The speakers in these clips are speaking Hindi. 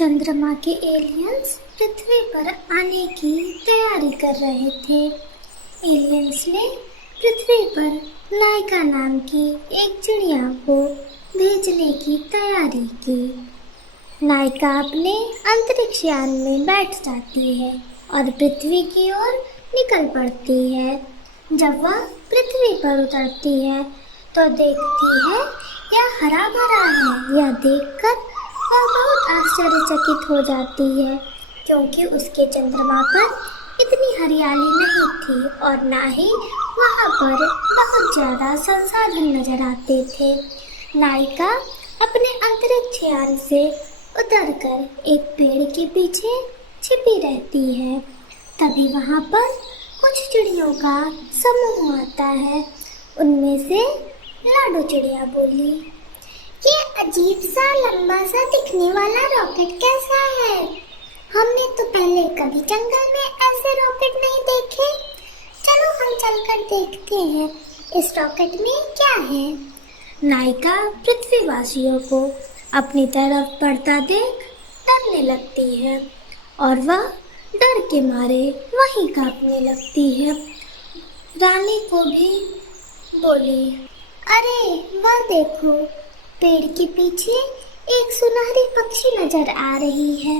चंद्रमा के एलियंस पृथ्वी पर आने की तैयारी कर रहे थे। एलियंस ने पृथ्वी पर नायका नाम की एक चिड़िया को भेजने की तैयारी की। नायका अपने अंतरिक्ष यान में बैठ जाती है और पृथ्वी की ओर निकल पड़ती है। जब वह पृथ्वी पर उतरती है तो देखती है यह हरा भरा है। यह देखकर वह बहुत आश्चर्यचकित हो जाती है क्योंकि उसके चंद्रमा पर इतनी हरियाली नहीं थी और ना ही वहाँ पर बहुत ज़्यादा संसाधन नजर आते थे। नायिका अपने अंतरिक्ष यान से उतरकर एक पेड़ के पीछे छिपी रहती है। तभी वहाँ पर कुछ चिड़ियों का समूह आता है। उनमें से लाडो चिड़िया बोली, ये अजीब सा लंबा सा दिखने वाला रॉकेट कैसा है? हमने तो पहले कभी जंगल में ऐसे रॉकेट नहीं देखे। चलो हम चलकर देखते हैं इस रॉकेट में क्या है। नायिका पृथ्वीवासियों को अपनी तरफ बढ़ता देख डरने लगती है और वह डर के मारे वहीं कांपने लगती है। रानी को भी बोली, अरे वह देखो, पेड़ के पीछे एक सुनहरी पक्षी नजर आ रही है।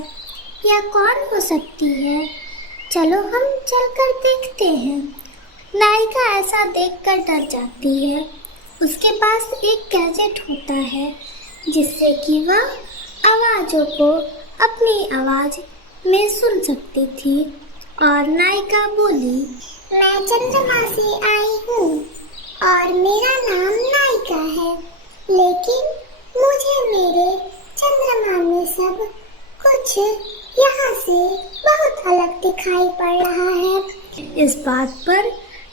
यह कौन हो सकती है? चलो हम चलकर देखते हैं। नायिका ऐसा देखकर डर जाती है। उसके पास एक गैजेट होता है जिससे कि वह आवाज़ों को अपनी आवाज़ में सुन सकती थी और नायिका बोली, मैं चंद्रमा से आई हूँ और मेरा नाम नायिका है, लेकिन मुझे मेरे चंद्रमा में सब कुछ यहाँ से बहुत अलग दिखाई पड़ रहा है। इस बात पर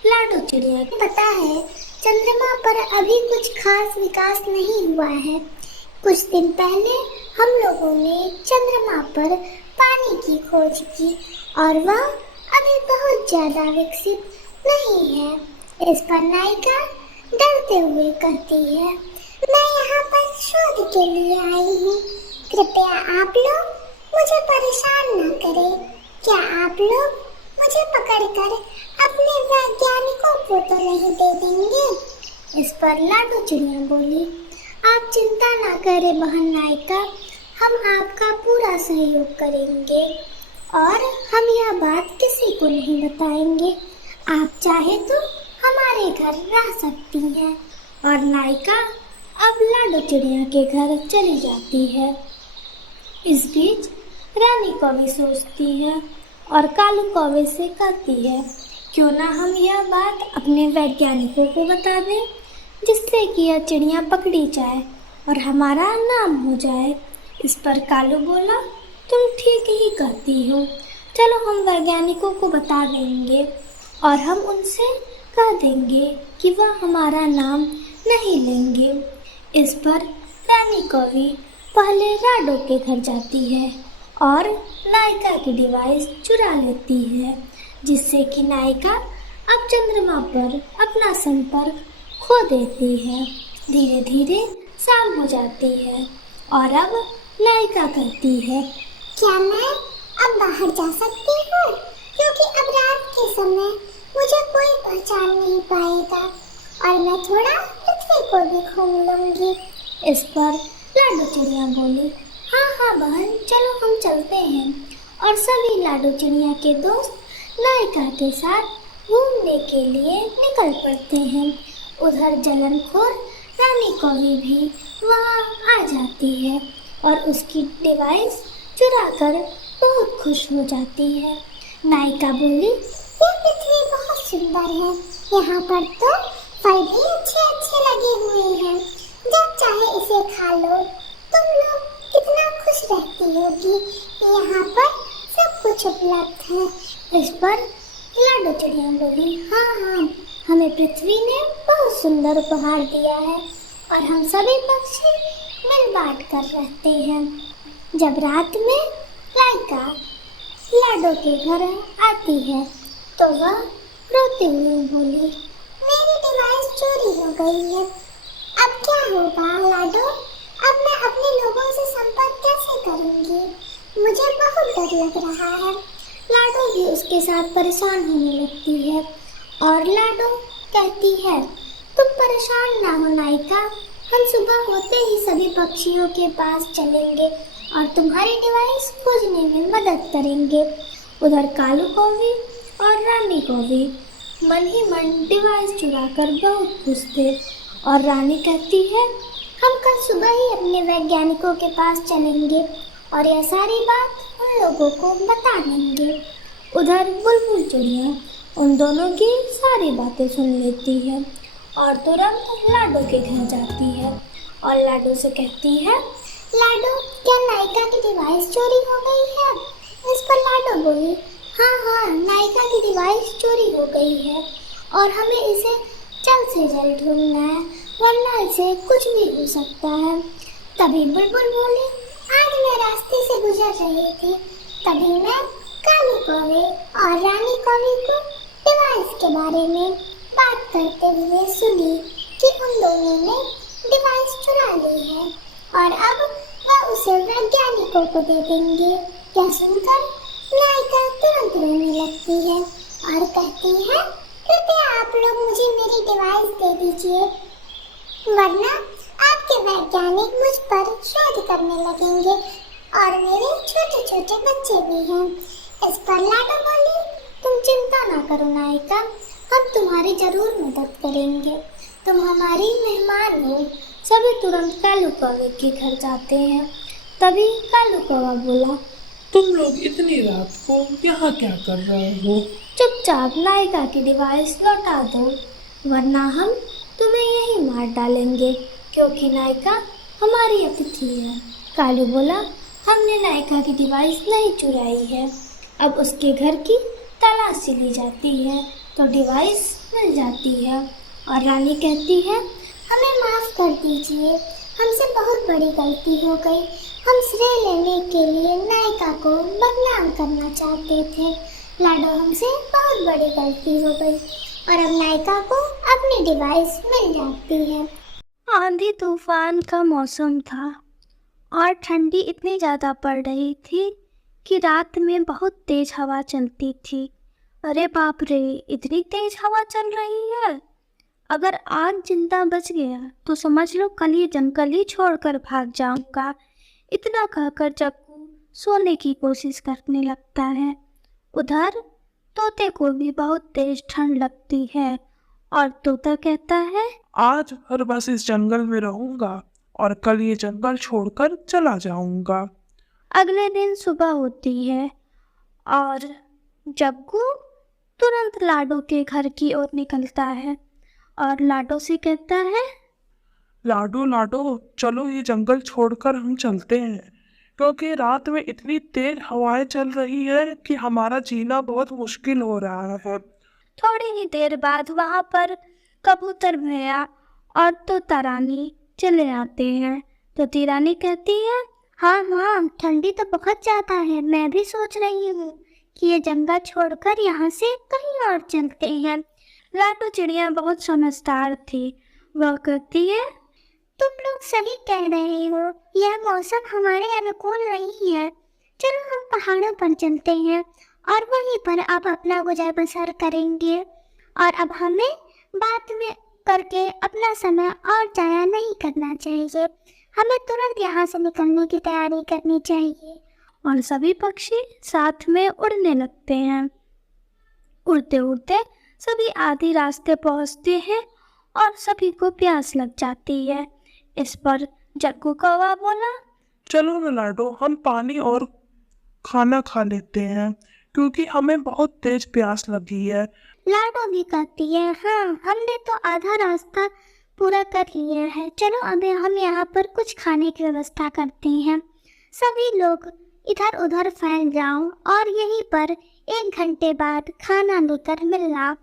लाडो चिड़िया को पता है चंद्रमा पर अभी कुछ खास विकास नहीं हुआ है। कुछ दिन पहले हम लोगों ने चंद्रमा पर पानी की खोज की और वह अभी बहुत ज्यादा विकसित नहीं है। इस पर नायिका डरते हुए कहती है, मैं यहाँ पर शोध के लिए आई हूँ। कृपया आप लोग मुझे परेशान न करें। क्या आप लोग मुझे पकड़कर अपने वैज्ञानिकों को तो नहीं दे देंगे? इस पर लाडो चिड़िया बोली, आप चिंता ना करें बहन नायिका, हम आपका पूरा सहयोग करेंगे और हम यह बात किसी को नहीं बताएंगे। आप चाहे तो हमारे घर रह सकती हैं। और नायिका अब लाडो चिड़िया के घर चली जाती है। इस बीच रानी कौवी सोचती है और कालू कौवे से कहती है, क्यों ना हम यह बात अपने वैज्ञानिकों को बता दें जिससे कि यह चिड़िया पकड़ी जाए और हमारा नाम हो जाए। इस पर कालू बोला, तुम ठीक ही कहती हो, चलो हम वैज्ञानिकों को बता देंगे और हम उनसे कह देंगे कि वह हमारा नाम नहीं लेंगे। इस पर रानी कौवी पहले लाडो के घर जाती है और नायिका की डिवाइस चुरा लेती है जिससे कि नायिका अब चंद्रमा पर अपना संपर्क खो देती है। धीरे धीरे शाम हो जाती है और अब नायिका कहती है, क्या मैं अब बाहर जा सकती हूँ? क्योंकि अब रात के समय मुझे कोई पहचान नहीं पाएगा और मैं थोड़ा पृथ्वी को भी घूम लूंगी। इस पर लाडो चिड़िया बोली, हाँ हाँ बहन, चलो हम चलते हैं। और सभी लाडो चिड़िया के दोस्त नायिका के साथ घूमने के लिए निकल पड़ते हैं। उधर जलनखोर रानी कौवी भी वहाँ आ जाती है और उसकी डिवाइस चुराकर बहुत खुश हो जाती है। नायिका बोली, ये पृथ्वी बहुत सुंदर है। यहाँ पर तो फल भी अच्छे अच्छे लगे हुए हैं। जब चाहे इसे खा लो। तुम लोग कितना खुश रहती होगी। यहाँ पर सब कुछ उपलब्ध है। इस पर लाडो चिड़िया बोली, हाँ हाँ, हमें पृथ्वी ने बहुत सुंदर उपहार दिया है और हम सभी पक्षी मिल बांट कर रहते हैं। जब रात में नायिका लाडो के घर आती है तो वह रोती हुई बोली, मेरी डिवाइस चोरी हो गई है। अब क्या होगा लाडो? अब मैं अपने लोगों से संपर्क कैसे करूंगी? मुझे बहुत डर लग रहा है। लाडो भी उसके साथ परेशान होने लगती है और लाडो कहती है, तुम परेशान ना हो नायिका, हम सुबह होते ही सभी पक्षियों के पास चलेंगे और तुम्हारी डिवाइस खोजने में मदद करेंगे। उधर कालू कौवी और रानी कौवी मन ही मन डिवाइस चुराकर बहुत खुश थे और रानी कहती है, हम कल सुबह ही अपने वैज्ञानिकों के पास चलेंगे और यह सारी बात उन लोगों को बता देंगे। उधर बुलबुल चिड़िया उन दोनों की सारी बातें सुन लेती है और तुरंत लाडो के घर जाती है और लाडो से कहती है, लाडो, क्या नायिका की डिवाइस चोरी हो गई है? इस पर लाडो बोली, हाँ, नायिका की डिवाइस चोरी हो गई है और हमें इसे जल्द से जल्द ढूंढना है, वरना इसे कुछ भी हो सकता है। तभी बुलबुल बोली, आज मैं रास्ते से गुजर रही थी, तभी मैं काली कौवे और रानी कौवे को डिवाइस के बारे में बात करते हुए सुनी कि उन दोनों ने डिवाइस चुरा ली है और अब वह उसे वैज्ञानिकों को दे देंगे। यह सुनकर नायिका तुरंत रोने लगती है और कहती है, कृपया आप लोग मुझे मेरी डिवाइस दे दीजिए, वरना आपके वैज्ञानिक मुझ पर शोध करने लगेंगे और मेरे छोटे छोटे बच्चे भी हैं। इस पर लाडो बोली, तुम चिंता ना करो नायिका, हम तुम्हारी जरूर मदद करेंगे, तुम हमारी मेहमान हो। सभी तुरंत कालू कौवे के घर जाते हैं। तभी कालू कौवा बोला, तुम लोग इतनी रात को यहाँ क्या कर रहे हो? चुपचाप नायिका की डिवाइस लौटा दो, वरना हम तुम्हें यहीं मार डालेंगे, क्योंकि नायिका हमारी अतिथि है। कालू बोला, हमने नायिका की डिवाइस नहीं चुराई है। अब उसके घर की तलाशी ली जाती है तो डिवाइस मिल जाती है और रानी कहती है, हमें माफ कर दीजिए, हमसे बहुत बड़ी गलती हो गई। हम श्रेय लेने के लिए नायिका को बदनाम करना चाहते थे। लाडो, हमसे बहुत बड़ी गलती हो गई और अब नायिका को अपनी डिवाइस मिल जाती है। आंधी तूफान का मौसम था और ठंडी इतनी ज़्यादा पड़ रही थी कि रात में बहुत तेज हवा चलती थी। अरे बाप रे, इतनी तेज हवा चल रही है। अगर आज जिंदा बच गया तो समझ लो कल ये जंगल ही छोड़कर भाग जाऊंगा। इतना कहकर जग्गू सोने की कोशिश करने लगता है। उधर तोते को भी बहुत तेज ठंड लगती है और तोता कहता है, आज हर बस इस जंगल में रहूंगा और कल ये जंगल छोड़कर चला जाऊंगा। अगले दिन सुबह होती है और जग्गू तुरंत लाडो के घर की ओर निकलता है और लाडो से कहता है, लाडो लाडो, चलो ये जंगल छोड़कर हम चलते हैं, क्योंकि रात में इतनी तेज हवाएं चल रही है कि हमारा जीना बहुत मुश्किल हो रहा है। थोड़ी ही देर बाद वहाँ पर कबूतर भैया और तोता रानी चले आते हैं। तोती रानी कहती है, हाँ, ठंडी तो बहुत ज़्यादा है। मैं भी सोच रही हूँ कि ये जंगल छोड़कर यहाँ से कहीं और चलते हैं। लाडो चिड़िया बहुत समझदार थी। वह कहती है, तुम लोग सही कह रहे हो, यह मौसम हमारे अनुकूल नहीं है। चलो हम पहाड़ों पर चलते हैं और वहीं पर अब अपना गुजर बसर करेंगे और अब हमें बात में करके अपना समय और जाया नहीं करना चाहिए। हमें तुरंत यहाँ से निकलने की तैयारी करनी चाहिए। और सभी पक्षी साथ में उड़ने लगते हैं। उड़ते उड़ते सभी आधी रास्ते पहुँचते हैं और सभी को प्यास लग जाती है। इस पर जग्गू कौवा बोला, चलो ना लाडो, हम पानी और खाना खा लेते हैं, क्योंकि हमें बहुत तेज प्यास लगी है। लाडो भी कहती है, हाँ, हमने तो आधा रास्ता पूरा कर लिया है। चलो अभी हम यहाँ पर कुछ खाने की व्यवस्था करते हैं। सभी लोग इधर उधर फैल जाओ और यहीं पर 1 घंटे बाद खाना लेकर मिलना।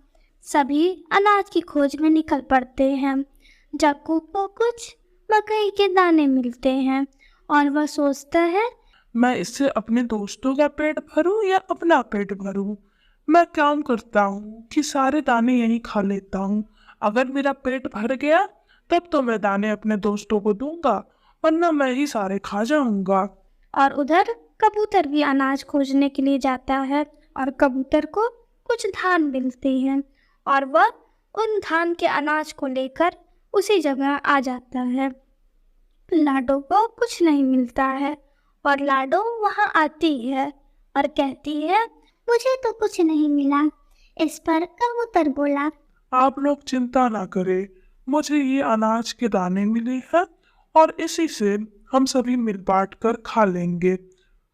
सभी अनाज की खोज में निकल पड़ते हैं। जग्गू को कुछ मकई के दाने मिलते हैं और वह सोचता है, मैं इससे अपने दोस्तों का पेट भरूं या अपना पेट भरूं। मैं काम करता हूँ कि सारे दाने यहीं खा लेता हूँ। अगर मेरा पेट भर गया तब तो मैं दाने अपने दोस्तों को दूंगा, वरना मैं ही सारे खा जाऊंगा। और उधर कबूतर भी अनाज खोजने के लिए जाता है और कबूतर को कुछ धान मिलती है और वह उन धान के अनाज को लेकर उसी जगह आ जाता है। लाडो को कुछ नहीं मिलता है और लाडो वहाँ आती है और कहती है, मुझे तो कुछ नहीं मिला। इस पर कबूतर बोला, आप लोग चिंता ना करें, मुझे ये अनाज के दाने मिले हैं और इसी से हम सभी मिल बांट कर खा लेंगे।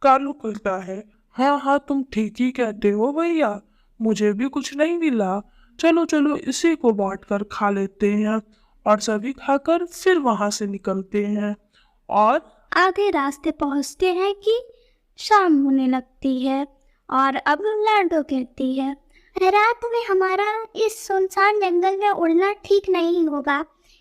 कालू कहता है, हाँ हाँ तुम ठीक ही कहते हो भैया, मुझे भी कुछ नहीं मिला, चलो चलो इसी को बांट कर खा लेते हैं। और सभी खाकर फिर वहां से निकलते हैं और आगे रास्ते पहुँचते हैं कि शाम होने लगती है और अब लाडो कहती है, रात में हमारा इस सुनसान जंगल में उड़ना ठीक नहीं होगा,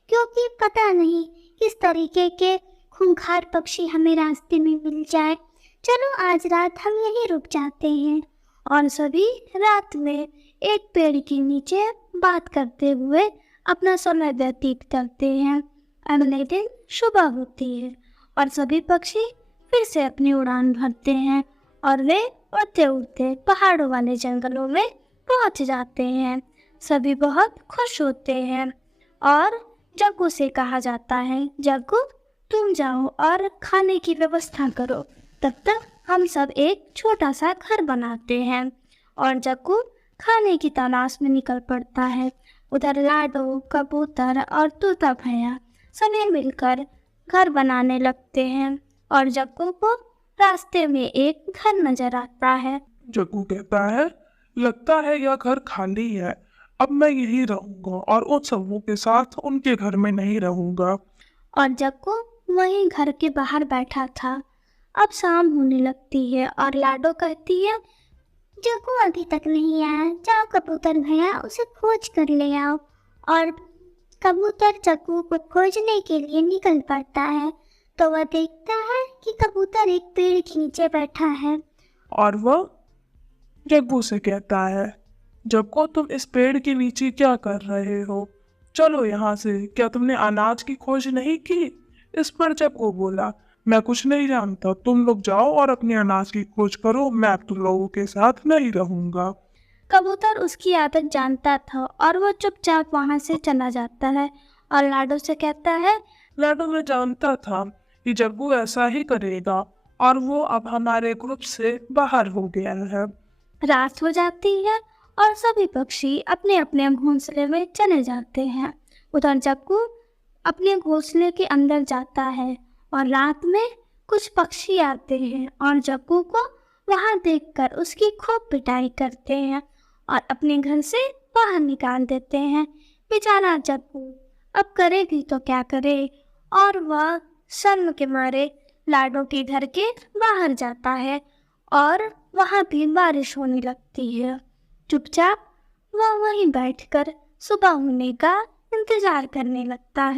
क्योंकि पता नहीं किस तरीके के खूंखार पक्षी हमें रास्ते में मिल जाए। चलो आज रात हम यहीं रुक जाते हैं। और सभी रात में एक पेड़ के नीचे बात करते हुए अपना समय व्यतीत करते हैं। अगले दिन सुबह होती है और सभी पक्षी फिर से अपनी उड़ान भरते हैं और वे उड़ते उड़ते पहाड़ों वाले जंगलों में पहुंच जाते हैं। सभी बहुत खुश होते हैं और जग्गू से कहा जाता है, जग्गू तुम जाओ और खाने की व्यवस्था करो, तब तक हम सब एक छोटा सा घर बनाते हैं। और जग्गू खाने की तलाश में निकल पड़ता है। उधर लाडो, कबूतर और तोता भैया सभी मिलकर घर बनाने लगते हैं और जग्गू को रास्ते में एक घर नजर आता है। जग्गू कहता है, लगता है यह घर खाली है, अब मैं यहीं रहूंगा और उन सबों के साथ उनके घर में नहीं रहूंगा। और जग्गू वहीं घर के बाहर बैठा था। अब शाम होने लगती है और लाडो कहती है, जग्गू अभी तक नहीं आया, जाओ कबूतर भैया उसे खोज कर ले आओ। और कबूतर जग्गू को खोजने के लिए निकल पड़ता है, तो वह देखता है कि कबूतर एक पेड़ के नीचे बैठा है। और वह जग्गू से कहता है, जग्गू तुम इस पेड़ के नीचे क्या कर रहे हो, चलो यहाँ से, क्या तुमने अनाज की खोज नहीं की? इस पर जग्गू बोला, मैं कुछ नहीं जानता, तुम लोग जाओ और अपने अनाज की खोज करो, मैं तुम लोगों के साथ नहीं रहूंगा। कबूतर उसकी आदत जानता था और वो चुपचाप वहाँ से चला जाता है और लाडो से कहता है, लाडो मैं जानता था कि जग्गू ऐसा ही करेगा और वो अब हमारे ग्रुप से बाहर हो गया है। रात हो जाती है और सभी पक्षी अपने अपने घोंसले में चले जाते हैं। उधर जग्गू अपने घोंसले के अंदर जाता है और रात में कुछ पक्षी आते हैं और जग्गू को वहाँ देखकर उसकी खूब पिटाई करते हैं और अपने घर से बाहर निकाल देते हैं। बेचारा जग्गू अब करेगी तो क्या करे, और वह शर्म के मारे लाडो के घर के बाहर जाता है और वहाँ भी बारिश होने लगती है। चुपचाप वह वहीं बैठकर सुबह होने का इंतजार करने लगता है।